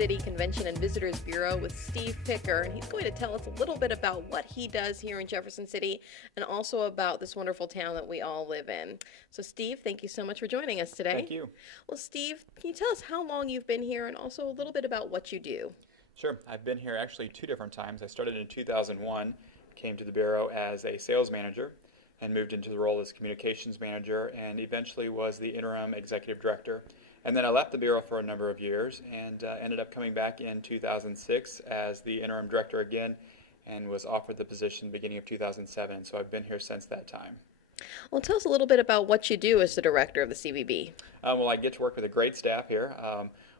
City Convention and Visitors Bureau with Steve Picker, and he's going to tell us a little bit about what he does here in Jefferson City and also about this wonderful town that we all live in. So Steve, thank you so much for joining us today. Thank you. Well, Steve, can you tell us how long you've been here and also a little bit about what you do? Sure. I've been here actually 2 different times. I started in 2001, came to the Bureau as a sales manager, and moved into the role as communications manager, and eventually was the interim executive director. And then I left the Bureau for a number of years and ended up coming back in 2006 as the interim director again, and was offered the position beginning of 2007. So I've been here since that time. Well, tell us a little bit about what you do as the director of the CVB. Well, I get to work with a great staff here.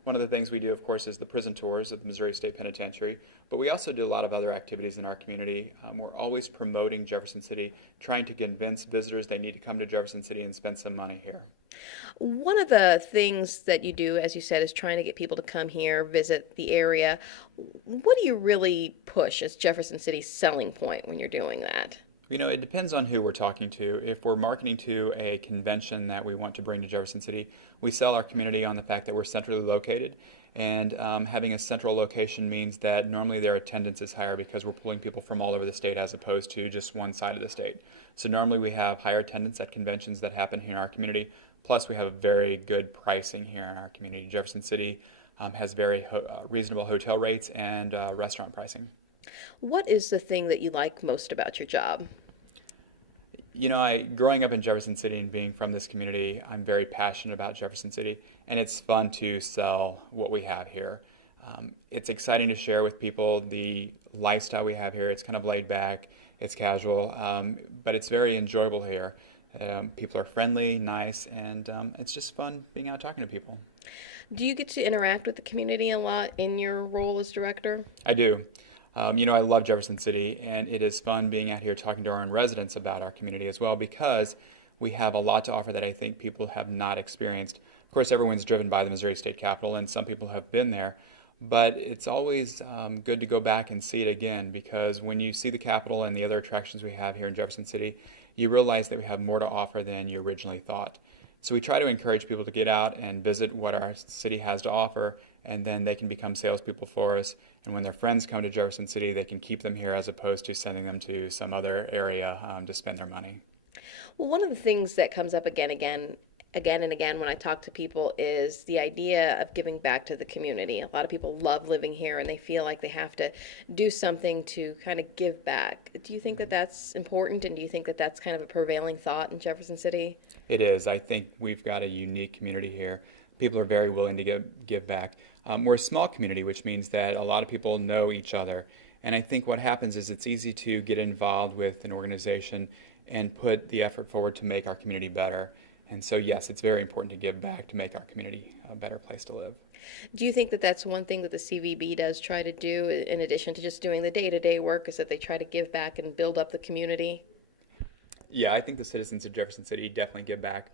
One of the things we do, of course, is the prison tours at the Missouri State Penitentiary, but we also do a lot of other activities in our community. We're always promoting Jefferson City, trying to convince visitors they need to come to Jefferson City and spend some money here. One of the things that you do, as you said, is trying to get people to come here, visit the area. What do you really push as Jefferson City's selling point when you're doing that? You know, it depends on who we're talking to. If we're marketing to a convention that we want to bring to Jefferson City, we sell our community on the fact that we're centrally located. And having a central location means that normally their attendance is higher because we're pulling people from all over the state as opposed to just one side of the state. So normally we have higher attendance at conventions that happen here in our community. Plus we have a very good pricing here in our community. Jefferson City has very reasonable hotel rates and restaurant pricing. What is the thing that you like most about your job? You know, growing up in Jefferson City and being from this community, I'm very passionate about Jefferson City, and it's fun to sell what we have here. It's exciting to share with people the lifestyle we have here. It's kind of laid back, it's casual, but it's very enjoyable here. People are friendly, nice, and it's just fun being out talking to people. Do you get to interact with the community a lot in your role as director? I do. You know, I love Jefferson City, and it is fun being out here talking to our own residents about our community as well, because we have a lot to offer that I think people have not experienced. Of course, everyone's driven by the Missouri State Capitol, and some people have been there, but it's always good to go back and see it again, because when you see the Capitol and the other attractions we have here in Jefferson City, you realize that we have more to offer than you originally thought. So we try to encourage people to get out and visit what our city has to offer, and then they can become salespeople for us. And when their friends come to Jefferson City, they can keep them here as opposed to sending them to some other area to spend their money. Well, one of the things that comes up again and again when I talk to people is the idea of giving back to the community. A lot of people love living here and they feel like they have to do something to kind of give back. Do you think that that's important, and do you think that that's kind of a prevailing thought in Jefferson City? It is. I think we've got a unique community here. People are very willing to give back. We're a small community, which means that a lot of people know each other. And I think what happens is it's easy to get involved with an organization and put the effort forward to make our community better. And so, yes, it's very important to give back to make our community a better place to live. Do you think that that's one thing that the CVB does try to do, in addition to just doing the day-to-day work, is that they try to give back and build up the community? Yeah, I think the citizens of Jefferson City definitely give back.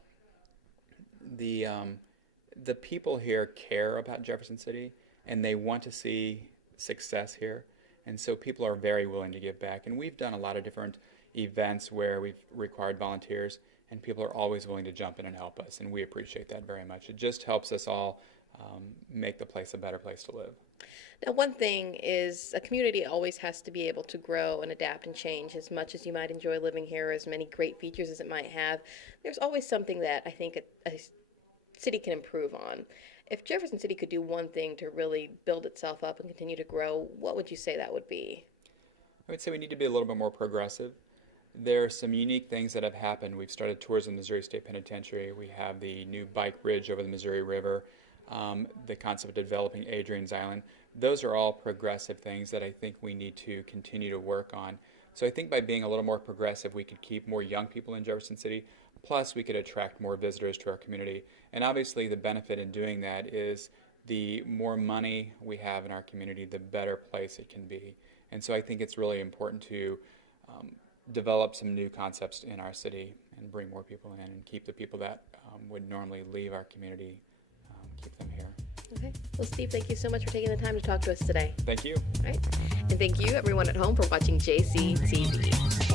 The people here care about Jefferson City, and they want to see success here. And so people are very willing to give back. And we've done a lot of different events where we've required volunteers, and people are always willing to jump in and help us, and we appreciate that very much. It just helps us all make the place a better place to live. Now, one thing is a community always has to be able to grow and adapt and change. As much as you might enjoy living here, as many great features as it might have, there's always something that I think a city can improve on. If Jefferson City could do one thing to really build itself up and continue to grow, what would you say that would be? I would say we need to be a little bit more progressive. There are some unique things that have happened. We've started tours in the Missouri State Penitentiary. We have the new bike bridge over the Missouri River, the concept of developing Adrian's Island. Those are all progressive things that I think we need to continue to work on. So I think by being a little more progressive, we could keep more young people in Jefferson City, plus we could attract more visitors to our community. And obviously the benefit in doing that is the more money we have in our community, the better place it can be. And so I think it's really important to develop some new concepts in our city and bring more people in and keep the people that would normally leave our community, keep them here. Okay. Well, Steve, thank you so much for taking the time to talk to us today. Thank you. All right. And thank you, everyone at home, for watching JCTV.